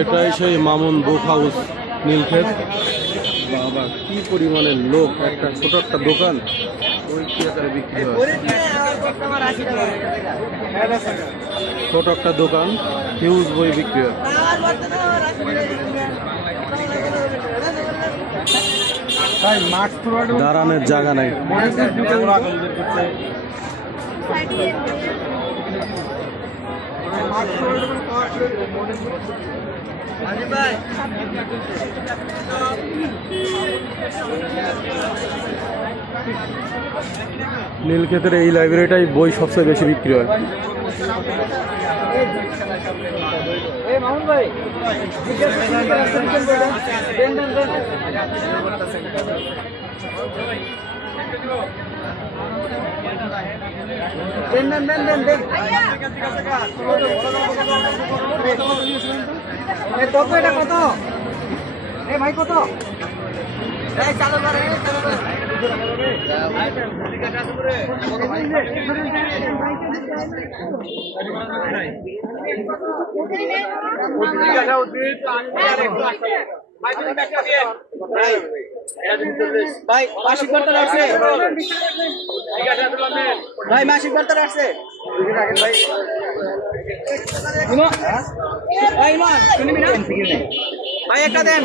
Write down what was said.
এটাই সেই মামুন বুক হাউস নীলক্ষেত। বাবা কি পরিমাণের লোক! একটা ছোট একটা দোকান ওই কি আকারে বিক্রি হয়। ছোট একটা দোকান, হিউজ বই বিক্রি হয়। দাঁড়ানোর জায়গা নাই। নীলক্ষেতের এই লাইব্রেরিটাই বই সবচেয়ে বেশি বিক্রি হয়। কত ভাই কত চালু করে ভাই মাসিক বার্তা আসছে, ভাই মাসিক বার্তা আসছে ভাই একটা দেন।